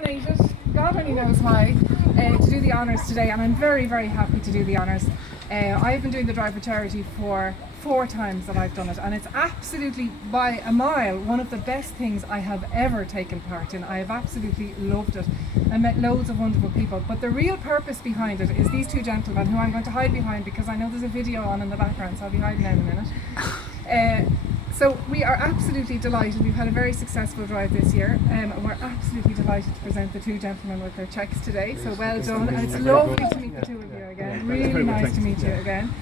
nominated, God only knows why, to do the honours today, and I'm very, very happy to do the honours. I've been doing the Drive for Charity for 4 times that I've done it, and it's absolutely by a mile one of the best things I have ever taken part in. I have absolutely loved it. I met loads of wonderful people, but the real purpose behind it is these 2 gentlemen who I'm going to hide behind because I know there's a video on in the background, so I'll be hiding out in a minute. So we are absolutely delighted. We've had a very successful drive this year. We're absolutely delighted to present the 2 gentlemen with their cheques today. So well done, and it's lovely to meet the 2 of you again. Really nice to meet you again.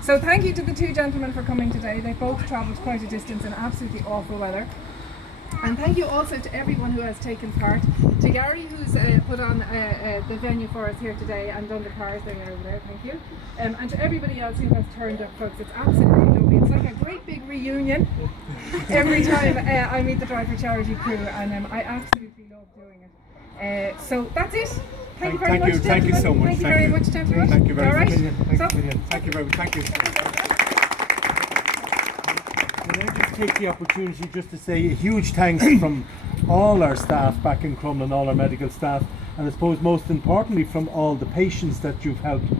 So thank you to the 2 gentlemen for coming today. They both travelled quite a distance in absolutely awful weather. And thank you also to everyone who has taken part. To Gary, who's put on the venue for us here today and done the cars thing over there, thank you. And to everybody else who has turned up, folks, it's absolutely lovely. It's like a great big reunion every time I meet the Drive for Charity crew, and I absolutely love doing it. So that's it. Thank you very much, gentlemen. Thank you so much. Thank you very much, gentlemen. Thank you very much. Thank you very much. Thank you. Can I just take the opportunity just to say a huge thanks from all our staff back in Crumlin, all our medical staff, and I suppose most importantly from all the patients that you've helped,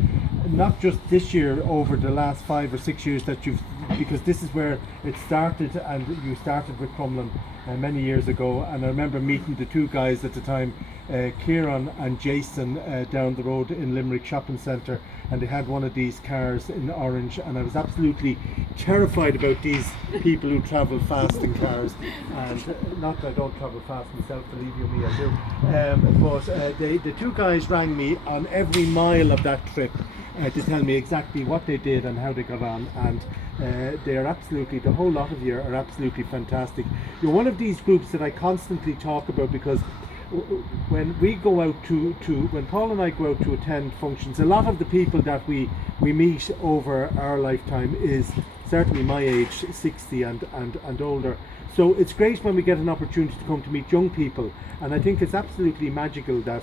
not just this year, over the last 5 or 6 years that you've, because this is where it started, and you started with Crumlin many years ago, and I remember meeting the 2 guys at the time, Kieran and Jason, down the road in Limerick Shopping Centre, and they had one of these cars in orange, and I was absolutely terrified about these people who travel fast in cars, and not that I don't travel fast myself, believe you me, I do, but the 2 guys rang me on every mile of that trip to tell me exactly what they did and how they got on, and they are absolutely, the whole lot of you are absolutely fantastic. You're one of these groups that I constantly talk about, because when we go out when Paul and I go out to attend functions, a lot of the people that we meet over our lifetime is certainly my age, 60 and older. So it's great when we get an opportunity to come to meet young people, and I think it's absolutely magical that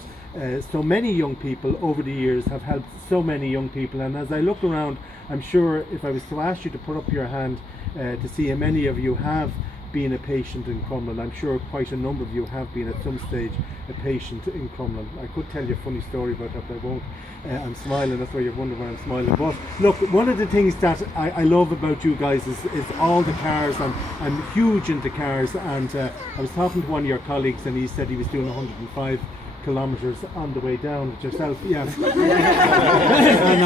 so many young people over the years have helped so many young people. And as I look around, I'm sure if I was to ask you to put up your hand to see how many of you have been a patient in Crumlin, I'm sure quite a number of you have been at some stage a patient in Crumlin. I could tell you a funny story about that, but I won't. I'm smiling, that's why you're wondering why I'm smiling. But look, one of the things that I love about you guys is all the cars. I'm huge into cars, and I was talking to one of your colleagues, and he said he was doing 105 kilometres on the way down with yourself, yeah. And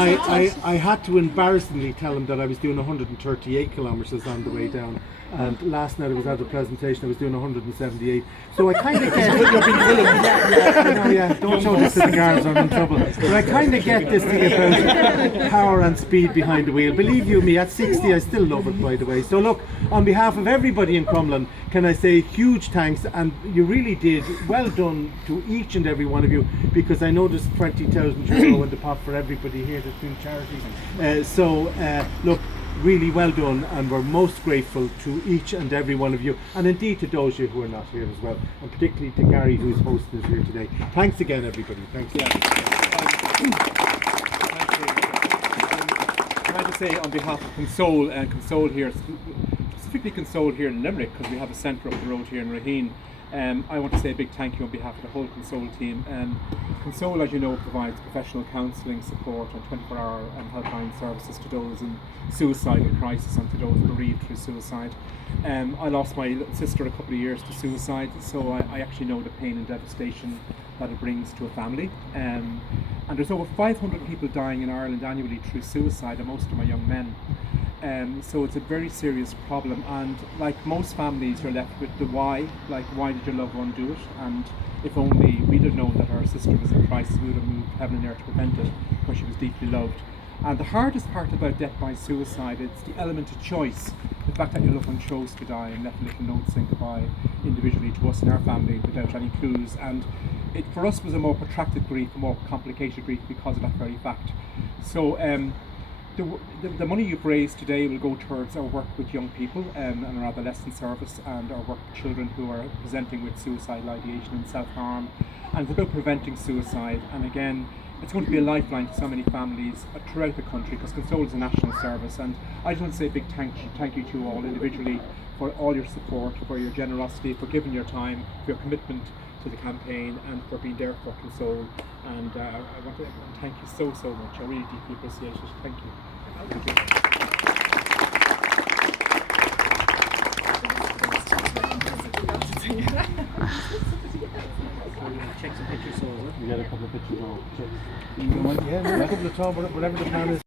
I had to embarrassingly tell him that I was doing 138 kilometres on the way down, and last night I was at a presentation, I was doing 178. So I kind of get don't show this to the guards, I'm in trouble. But I kind of get this thing about power and speed behind the wheel. Believe you me, at 60 I still love it, by the way. So look, on behalf of everybody in Crumlin, can I say huge thanks, and you really did well done to each and every one of you, because I know there's 20,000 euro in the pot for everybody here that's doing charity. Look, really well done, and we're most grateful to each and every one of you, and indeed to those of you who are not here as well, and particularly to Gary, who's hosting us here today. Thanks again, everybody. Thanks. Yeah. Can I just say on behalf of Console and Console here, specifically Console here in Limerick, because we have a centre up the road here in Raheen, I want to say a big thank you on behalf of the whole Console team. Console, as you know, provides professional counselling support and 24-hour helpline services to those in suicidal crisis and to those bereaved through suicide. I lost my little sister a couple of years to suicide, so I actually know the pain and devastation that it brings to a family. And there's over 500 people dying in Ireland annually through suicide, and most of them are young men. So it's a very serious problem, and like most families, you're left with the why, like why did your loved one do it? And if only we'd have known that our sister was in crisis, we would have moved heaven and earth to prevent it, because she was deeply loved. And the hardest part about death by suicide is the element of choice, the fact that your loved one chose to die and left a little note saying goodbye individually to us and our family without any clues. And it for us was a more protracted grief, a more complicated grief because of that very fact. So the money you've raised today will go towards our work with young people and our adolescent service, and our work with children who are presenting with suicidal ideation and self-harm. And it's about preventing suicide, and again, it's going to be a lifeline to so many families throughout the country, because Console is a national service. And I just want to say a big thank you to you all individually for all your support, for your generosity, for giving your time, for your commitment to the campaign and for being there for Console. And I want to thank you so much. I really deeply appreciate it. Thank you. You get a couple of pictures of checks. Yeah, a couple of whatever the plan is.